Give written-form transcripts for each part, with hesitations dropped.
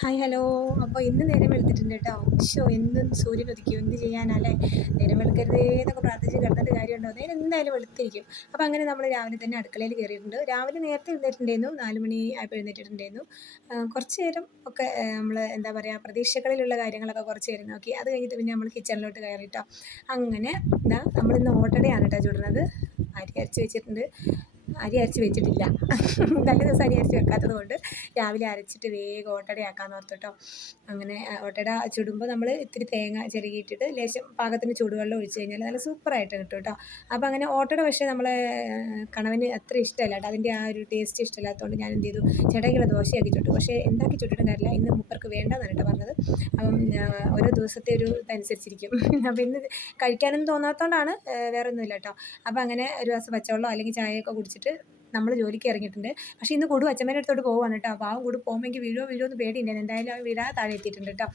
Hi hello. അപ്പോൾ ഇന്ന് നേരം വെളുത്തിട്ടുണ്ട് കേട്ടോ. എന്നും സൂര്യൻ ഉദിക്കും, എന്ത് ചെയ്യാനല്ലേ. നേരം വെളുക്കരുതേ എന്നൊക്കെ പ്രാർത്ഥിച്ച് കിടന്നിട്ട് കാര്യമുണ്ടോ, നേരം എന്തായാലും വെളുത്തിരിക്കും. അപ്പോൾ അങ്ങനെ നമ്മൾ രാവിലെ തന്നെ അടുക്കളയിൽ കയറിയിട്ടുണ്ട്. രാവിലെ നേരത്തെ എഴുന്നേറ്റിട്ടുണ്ടായിരുന്നു, 4 മണി ആയപ്പോൾ എഴുന്നേറ്റിട്ടുണ്ടായിരുന്നു. കുറച്ച് നേരം ഒക്കെ നമ്മൾ എന്താ പറയുക, പ്രതീക്ഷകളിലുള്ള കാര്യങ്ങളൊക്കെ കുറച്ച് നേരം നോക്കി. അത് കഴിഞ്ഞിട്ട് പിന്നെ നമ്മൾ കിച്ചണിലോട്ട് കയറിയിട്ടോ. അങ്ങനെ നമ്മളിന്ന് ഓട്ടടയാണ് കേട്ടോ ചുടുന്നത്. അരി അരച്ച് വെച്ചിട്ടുണ്ട്. അരി അരച്ച് വെച്ചിട്ടില്ല. തലേ ദിവസം അരി അരച്ച് വെക്കാത്തത് കൊണ്ട് രാവിലെ അരച്ചിട്ട് വേഗം ഓട്ടടയാക്കാമെന്ന് ഓർത്തു കേട്ടോ. അങ്ങനെ ഓട്ടട ചുടുമ്പോൾ നമ്മൾ ഇത്തിരി തേങ്ങ ചിരകിയിട്ടിട്ട് ലേശം പാകത്തിന് ചൂടുവെള്ളം ഒഴിച്ച് കഴിഞ്ഞാൽ നല്ല സൂപ്പറായിട്ട് കിട്ടും കേട്ടോ. അപ്പോൾ അങ്ങനെ ഓട്ടട പക്ഷേ നമ്മളെ കണവന് അത്ര ഇഷ്ടമല്ല കേട്ടോ. അതിൻ്റെ ആ ഒരു ടേസ്റ്റ് ഇഷ്ടമില്ലാത്തതുകൊണ്ട് ഞാൻ എന്ത് ചെയ്തു, ചേട്ടായിക്കുള്ള ദോശയാക്കി ചുട്ടു. പക്ഷേ എന്താക്കി ചുട്ടിട്ടും കാര്യമില്ല, ഇന്ന് മൂപ്പർക്ക് വേണ്ടെന്നാണ് കേട്ടോ പറഞ്ഞത്. അപ്പം ഓരോ ദിവസത്തെ ഒരു ഇതനുസരിച്ചിരിക്കും. അപ്പോൾ ഇന്ന് കഴിക്കാനൊന്നും തോന്നാത്തതുകൊണ്ടാണ്, വേറെ ഒന്നുമില്ല കേട്ടോ. അപ്പോൾ അങ്ങനെ ഒരു ഗ്ലാസ് പച്ചവെള്ളമോ അല്ലെങ്കിൽ ചായയൊക്കെ കുടിച്ചിട്ട് നമ്മൾ ജോലിക്ക് ഇറങ്ങിയിട്ടുണ്ട്. പക്ഷേ ഇന്ന് കുടു അച്ഛമ്മേൻ്റെ അടുത്തോട്ട് പോവാണ് കേട്ടോ. അപ്പോൾ ആ കുടു പോകുമ്പോൾ എനിക്ക് വീഴുമോ എന്ന് പേടിയുണ്ടായിരുന്നു. എന്തായാലും ആ വീഴാതെ താഴെ എത്തിയിട്ടുണ്ട് കേട്ടോ.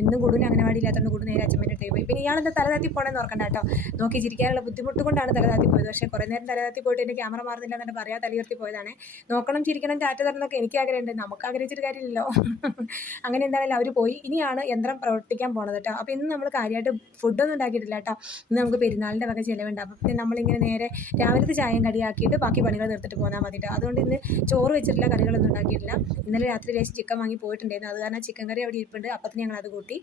ഇന്നും കുടുവിന് അംഗനവാടി ഇല്ലാത്തതുകൊണ്ട് കുടു നേരെ അച്ഛമ്മേൻ്റെ അടുത്തേക്ക് പോയി. പിന്നെ ഇയാളെന്താ തലതാത്തി പോകണമെന്ന് ഓർക്കണ്ട കേട്ടോ. നോക്കി ചിരിക്കാനുള്ള ബുദ്ധിമുട്ട് കൊണ്ടാണ് തലതാത്തി പോയത്. പക്ഷേ കുറേ നേരം തലതാത്തി പോയിട്ട് എൻ്റെ ക്യാമറ മാറുന്നില്ല എന്നിട്ട് പറയാതെ തലയുയർത്തി പോയതാണ്. നോക്കണം, ചിരിക്കണം, ടാറ്റ തരണമെന്നൊക്കെ എനിക്ക് ആഗ്രഹമുണ്ട്. നമുക്ക് ആഗ്രഹിച്ചിട്ട് കാര്യമില്ലല്ലോ. അങ്ങനെ എന്തായാലും അവർ പോയി. ഇനിയാണ് യന്ത്രം പ്രവർത്തിക്കാൻ പോണത് കേട്ടോ. അപ്പോൾ ഇന്ന് നമ്മൾ കാര്യമായിട്ട് ഫുഡൊന്നും ഉണ്ടാക്കിയിട്ടില്ല കേട്ടോ. ഇന്ന് നമുക്ക് പെരുന്നാളിൻ്റെ വക ചിലവുണ്ട്. അപ്പോൾ പിന്നെ നമ്മളിങ്ങനെ നേരെ രാവിലത്തെ ചായയും കടിയാക്കിയിട്ട് ബാക്കി പണികൾ തീർത്തിട്ട് പോന്നാൽ മതി കേട്ടോ. അതുകൊണ്ട് ഇന്ന് ചോറ് വെച്ചിട്ടില്ല, കറികളൊന്നും ഉണ്ടാക്കിയിട്ടില്ല. ഇന്നലെ രാത്രി ലേശം ചിക്കൻ വാങ്ങി പോയിട്ടുണ്ടായിരുന്നു. അത് കാരണം ചിക്കൻ കറി അവിടെ ഇരിപ്പുണ്ട്. അപ്പത്തിന് ഞങ്ങൾ അത് കൂട്ടി.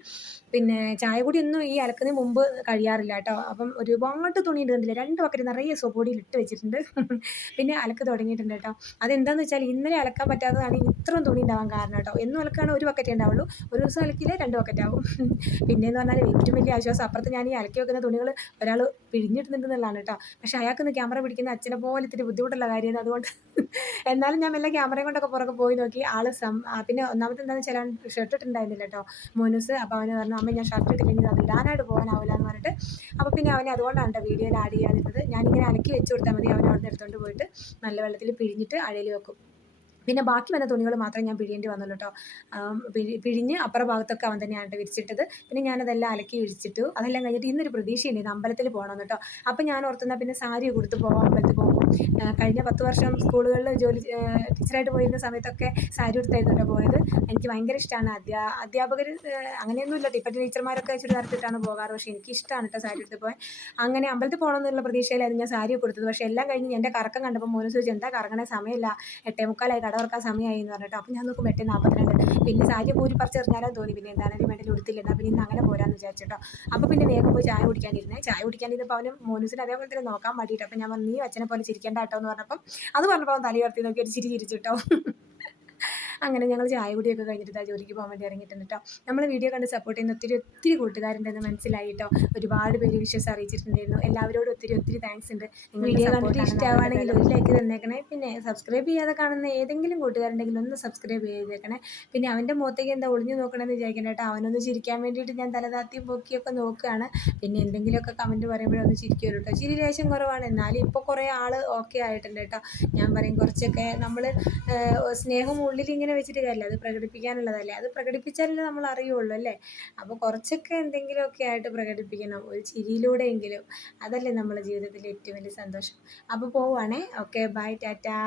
പിന്നെ ചായ കൂടി ഒന്നും ഈ അലക്കുന്നതിന് മുമ്പ് കഴിയാറില്ല കേട്ടോ. അപ്പം ഒരുപാട് തുണി ഇടുന്നില്ല, 2 ബക്കറ്റ് നിറയെ സോപ്പ് പൊടിയിൽ ഇട്ട് വെച്ചിട്ടുണ്ട്. പിന്നെ അലക്ക് തുടങ്ങിയിട്ടുണ്ട് കേട്ടോ. അതെന്താണെന്ന് വെച്ചാൽ ഇന്നലെ അലക്കാൻ പറ്റാത്തതാണ് ഇത്രയും തുണി ഉണ്ടാവാൻ കാരണം കേട്ടോ. എന്നും അലക്കുകയാണെങ്കിൽ 1 ബക്കറ്റേ ഉണ്ടാവുള്ളൂ, ഒരു ദിവസം അലക്കിയില്ലേ 2 ബക്കറ്റാവും. പിന്നെയെന്ന് പറഞ്ഞാൽ ഏറ്റവും വലിയ ആശ്വാസം, അപ്പുറത്ത് ഞാൻ ഈ അലക്കി വെക്കുന്ന തുണികൾ ഒരാൾ പിഴിഞ്ഞിടുന്നുണ്ടെന്നുള്ളതാണ് കേട്ടോ. പക്ഷേ അയാൾക്കൊന്ന് ക്യാമറ പിടിക്കുന്ന അച്ഛനെ പോലെ ഇത്തിരി ബുദ്ധിമുട്ടുള്ള കാര്യമാണ്. അതുകൊണ്ട് എന്നാലും ഞാൻ മെല്ലെ ക്യാമറയും കൊണ്ടൊക്കെ പുറകെ പോയി നോക്കി. പിന്നെ ഒന്നാമത്തെ എന്താണെന്ന് വെച്ചാൽ അവൻ ഷർട്ട് ഇട്ടുണ്ടായിരുന്നില്ല കേട്ടോ, മോനൂസ്. അപ്പോൾ അവന് പറഞ്ഞു, അമ്മ ഞാൻ ഷർട്ട് ഇട്ടില്ലെങ്കിൽ അത് ഇടാനായിട്ട് പോകാനാവില്ല എന്ന് പറഞ്ഞിട്ട്. അപ്പോൾ പിന്നെ അവനെ അതുകൊണ്ടാണ് കേട്ടോ വീഡിയോയിൽ ആഡ് ചെയ്യാതിരുന്നത്. ഞാനിങ്ങനെ അലക്കി വെച്ച് കൊടുത്താൽ മതി, അവൻ അവിടെ നിന്ന് എടുത്തുകൊണ്ട് പോയിട്ട് നല്ല വെള്ളത്തിൽ പിഴിഞ്ഞിട്ട് അഴയിൽ വെക്കും. പിന്നെ ബാക്കി വന്ന തുണികൾ മാത്രമേ ഞാൻ പിഴിയേണ്ടി വന്നുള്ളൂ കേട്ടോ. പിഴിഞ്ഞ് അപ്പുറ ഭാഗത്തൊക്കെ അവൻ തന്നെയാണ് വിരിച്ചിട്ടത്. പിന്നെ ഞാനതെല്ലാം അലക്കി വിരിച്ചിട്ടു. അതെല്ലാം കഴിഞ്ഞിട്ട് ഇന്നൊരു പ്രതീക്ഷയുണ്ടായിരുന്നു, അമ്പലത്തിൽ പോകണമെന്ന് കേട്ടോ. അപ്പം ഞാൻ ഓർത്തുന്നാൽ പിന്നെ സാരി കൊടുത്ത് പോകാം, അമ്പലത്തിൽ പോകും. കഴിഞ്ഞ 10 വർഷം സ്കൂളുകളിൽ ജോലി ടീച്ചറായിട്ട് പോയിരുന്ന സമയത്തൊക്കെ സാരി ഉടുത്തായിരുന്നു കേട്ടോ പോയത്. എനിക്ക് ഭയങ്കര ഇഷ്ടമാണ്. അധ്യാപകർ അങ്ങനെയൊന്നും ഇല്ല, ഇപ്പോഴത്തെ ടീച്ചർമാരൊക്കെ ചുരിദാർത്തിട്ടാണ് പോകാറ്. പക്ഷേ എനിക്കിഷ്ടമാണ് കേട്ടോ സാരി എടുത്ത് പോകാൻ. അങ്ങനെ അമ്പലത്തിൽ പോകണമെന്നുള്ള പ്രതീക്ഷയിലായിരുന്നു ഞാൻ സാരി കൊടുത്തത്. പക്ഷേ എല്ലാം കഴിഞ്ഞ് എൻ്റെ കറക്കം കണ്ടപ്പോൾ മോനെ ചോദിച്ചു, എന്താ കറങ്ങണേ, സമയമില്ല, 8:45 കട തുറക്കാൻ സമയമായി എന്ന് പറഞ്ഞിട്ട്. അപ്പോൾ ഞാൻ നോക്കും 8:42. പിന്നെ സാരി ഊരി പറിച്ചെറിഞ്ഞാലോ തോന്നി. പിന്നെ എന്തായാലും വേണ്ടി ഉടുത്തില്ല, എന്നാൽ പിന്നെ ഇന്ന് അങ്ങനെ പോരാന്ന് വിചാരിച്ചിട്ടോ. അപ്പോൾ പിന്നെ വേഗം പോയി ചായ കുടിക്കാനിരുന്നപ്പോൾ അവനും മോനൂസിന് അതേപോലെ തന്നെ നോക്കാൻ വേണ്ടിയിട്ട്. അപ്പോൾ ഞാൻ പറഞ്ഞു, നീ അച്ഛനെ പോലെ ചിരിക്കേണ്ട കേട്ടോ എന്ന് പറഞ്ഞപ്പം, അത് പറഞ്ഞപ്പോൾ അവൻ തലയുയർത്തി നോക്കി ഒരു ചിരി ചിരിച്ചു കേട്ടോ. അങ്ങനെ ഞങ്ങൾ ചായ കുടിയൊക്കെ കഴിഞ്ഞിട്ട് ജോലിക്ക് പോകാൻ വേണ്ടി ഇറങ്ങിയിട്ടുണ്ട് കേട്ടോ. നമ്മൾ വീഡിയോ കണ്ട് സപ്പോർട്ട് ചെയ്യുന്ന ഒത്തിരി ഒത്തിരി കൂട്ടുകാരുണ്ടെന്ന് മനസ്സിലായി കേട്ടോ. ഒരുപാട് പേര് വിഷസ് അറിയിച്ചിട്ടുണ്ടായിരുന്നു. എല്ലാവരോടും ഒത്തിരി ഒത്തിരി താങ്ക്സ് ഉണ്ട്. വീഡിയോ കണ്ടിട്ട് ഇഷ്ടമാണെങ്കിൽ ഒരു ലൈക്ക് തന്നേക്കണേ. പിന്നെ സബ്സ്ക്രൈബ് ചെയ്യാതെ കാണുന്ന ഏതെങ്കിലും കൂട്ടുകാരുണ്ടെങ്കിൽ ഒന്ന് സബ്സ്ക്രൈബ് ചെയ്തേക്കണേ. പിന്നെ അവൻ്റെ മുഖത്തേക്ക് എന്താ ഒളിഞ്ഞു നോക്കണമെന്ന് വിചാരിക്കണം കേട്ടോ. അവനൊന്ന് ചിരിക്കാൻ വേണ്ടിയിട്ട് ഞാൻ തലതാത്തിയും പൊക്കിയൊക്കെ നോക്കുകയാണ്. പിന്നെ എന്തെങ്കിലുമൊക്കെ കമൻറ്റ് പറയുമ്പോഴൊന്ന് ചിരിക്കുമല്ലോ കേട്ടോ. ചിരി ലേശം കുറവാണ്, എന്നാലും ഇപ്പോൾ കുറേ ആൾ ഓക്കെ ആയിട്ടുണ്ട് കേട്ടോ. ഞാൻ പറയും കുറച്ചൊക്കെ നമ്മൾ സ്നേഹം ഉള്ളിൽ ഇങ്ങനെ വെച്ചിട്ട് കാര്യമില്ല, അത് പ്രകടിപ്പിക്കാനുള്ളതല്ലേ. അത് പ്രകടിപ്പിച്ചാലല്ലേ നമ്മൾ അറിയുള്ളൂ അല്ലേ. അപ്പോൾ കുറച്ചൊക്കെ എന്തെങ്കിലുമൊക്കെ ആയിട്ട് പ്രകടിപ്പിക്കണം, ഒരു ചിരിയിലൂടെയെങ്കിലും. അതല്ലേ നമ്മുടെ ജീവിതത്തിലെ ഏറ്റവും വലിയ സന്തോഷം. അപ്പോൾ പോവുകയാണേ. Okay, by, Tata.